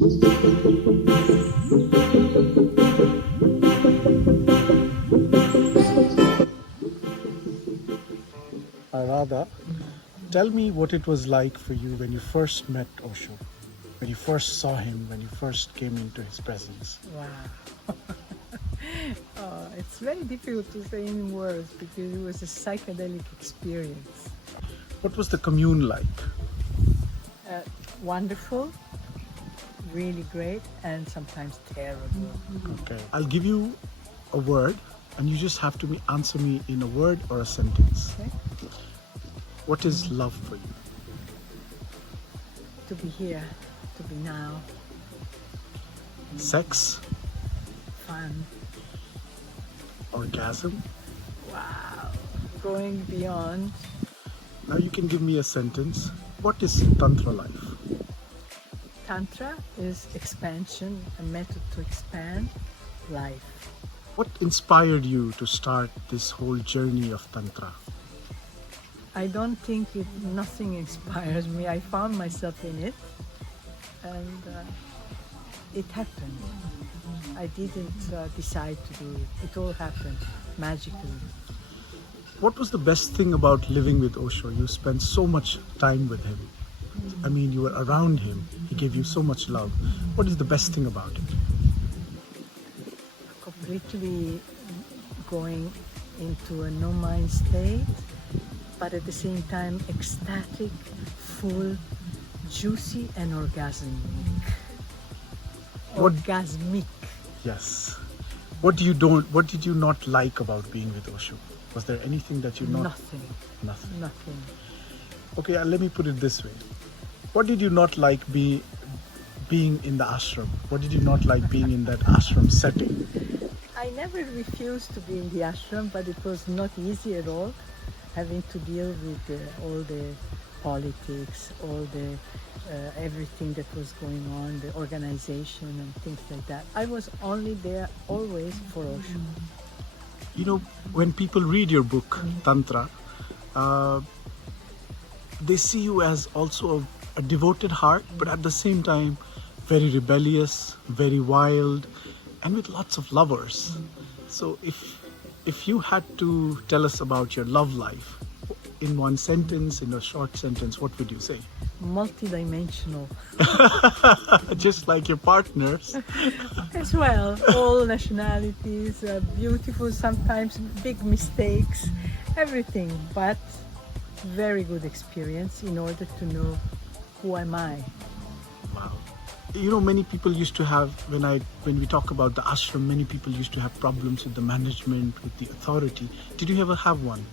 Radha, tell me what it was like for you when you first met Osho, when you first saw him, when you first came into his presence. Wow. It's very difficult to say in words because it was a psychedelic experience. What was the commune like? Wonderful, really great, and sometimes terrible. Okay. I'll give you a word and you just have to answer me in a word or a sentence. Okay? What is love for you? To be here, to be now, Sex? fun. Orgasm? Wow. Going beyond. Now you can give me a sentence. What is Tantra life? Tantra is expansion, a method to expand life. What inspired you to start this whole journey of Tantra? I don't think nothing inspires me. I found myself in it and it happened. I didn't decide to do it. It all happened magically. What was the best thing about living with Osho? You spent so much time with him. I mean, you were around him. He gave you so much love. What is the best thing about it? Completely going into a no-mind state, but at the same time ecstatic, full, juicy and orgasmic. What- Orgasmic. Yes. What did you not like about being with Osho? Was there anything that you not? Nothing. Nothing. Nothing. Okay, let me put it this way. What did you not like being in the ashram? What did you not like being in that ashram setting? I never refused to be in the ashram, but it was not easy at all, having to deal with all the politics, all the everything that was going on, the organization and things like that. I was only there always for Osho. You know, when people read your book, Tantra, they see you as also a devoted heart, but at the same time, very rebellious, very wild, and with lots of lovers. So if you had to tell us about your love life in one sentence, in a short sentence, what would you say? Multidimensional Just like your partners. as well. All nationalities, beautiful, sometimes big mistakes, everything, but very good experience in order to know who am I. Wow. You know, many people used to have, when we talk about the ashram, many people used to have problems with the management, with the authority. Did you ever have one?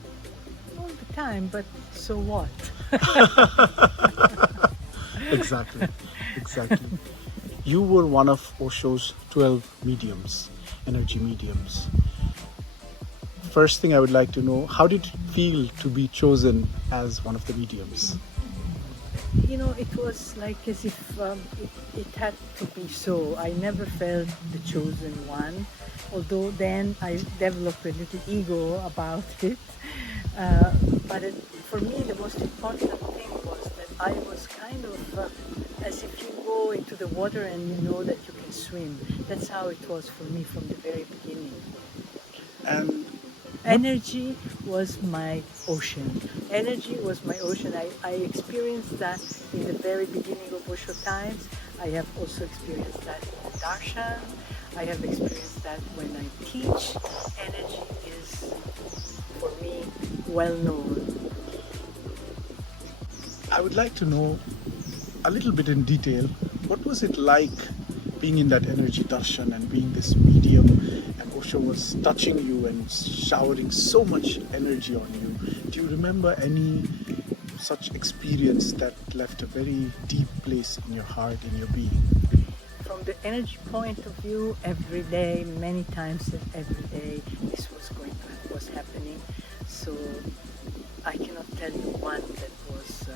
All the time, but so what? Exactly. You were one of Osho's 12 mediums, energy mediums. First thing I would like to know, how did it feel to be chosen as one of the mediums? You know, it was like as if it had to be so. I never felt the chosen one, although then I developed a little ego about it. But for me, the most important thing was that I was kind of as if you go into the water and you know that you can swim. That's how it was for me from the very beginning. And Energy was my ocean. Energy was my ocean. I experienced that in the very beginning of Osho times. I have also experienced that in the darshan. I have experienced that when I teach. Energy is, for me, well known. I would like to know a little bit in detail, what was it like being in that energy darshan and being this medium, and Osho was touching you and showering so much energy on you? Do you remember any such experience that left a very deep place in your heart, in your being? From the energy point of view, every day, many times every day, this was happening. So I cannot tell you one that was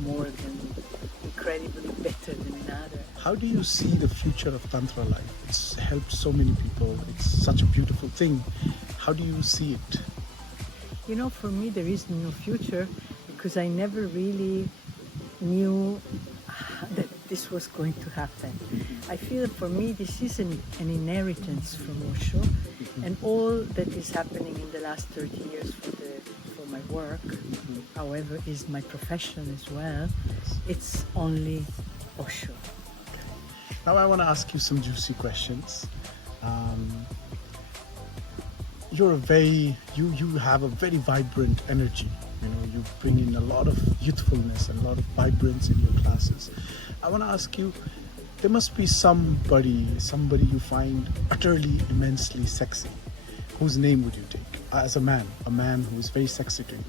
more than incredibly better than another. How do you see the future of Tantra life? It's helped so many people. It's such a beautiful thing. How do you see it? You know, for me there is no future because I never really knew that this was going to happen. I feel for me this is an inheritance from Osho, and all that is happening in the last 30 years for my work, however, is my profession as well. It's only Osho. Now I want to ask you some juicy questions. You have a very vibrant energy. You know, you bring in a lot of youthfulness and a lot of vibrance in your classes. I want to ask you, there must be somebody you find utterly, immensely sexy. Whose name would you take as a man who is very sexy to you?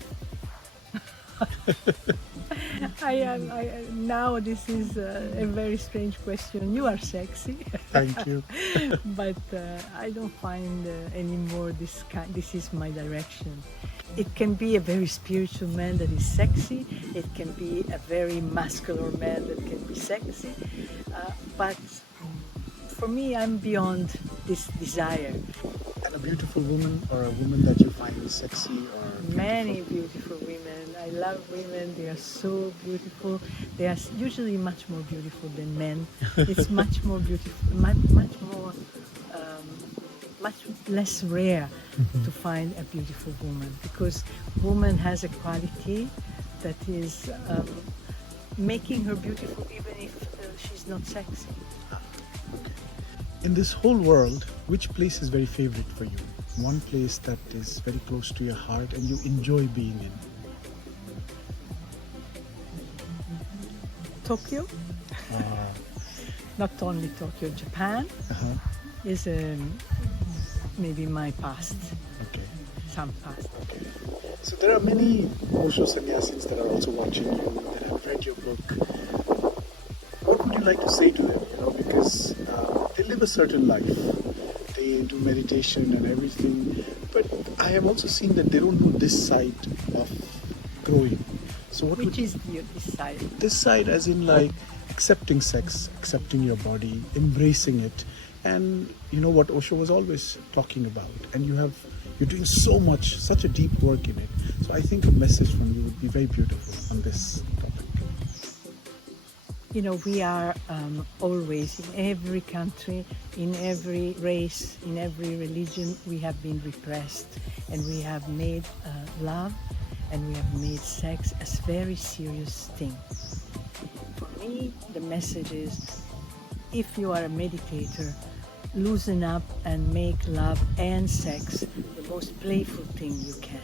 Now this is a very strange question. You are sexy. Thank you. But I don't find anymore this is my direction. It can be a very spiritual man that is sexy. It can be a very muscular man that can be sexy. But for me, I'm beyond this desire. And a beautiful woman, or a woman that you find sexy, or many beautiful women. I love women. They are so beautiful. They are usually much more beautiful than men. It's much more beautiful, much less rare to find a beautiful woman, because woman has a quality that is making her beautiful even if she's not sexy. Okay. In this whole world, which place is very favorite for you? One place that is very close to your heart and you enjoy being in? Tokyo. Not only Tokyo, Japan is maybe my past. Okay. Some past. Okay. So there are many Osho sannyasis that are also watching you, that have read your book. What would you like to say to them? You know, because they live a certain life. They do meditation and everything, but I have also seen that they don't do this side of growing. So what Which is this side? This side, as in like accepting sex, accepting your body, embracing it, and you know what Osho was always talking about. And you're doing so much, such a deep work in it. So I think a message from you would be very beautiful on this topic. You know, we are always, in every country, in every race, in every religion, we have been repressed, and we have made love and we have made sex a very serious thing. For me, the message is, if you are a meditator, loosen up and make love and sex the most playful thing you can.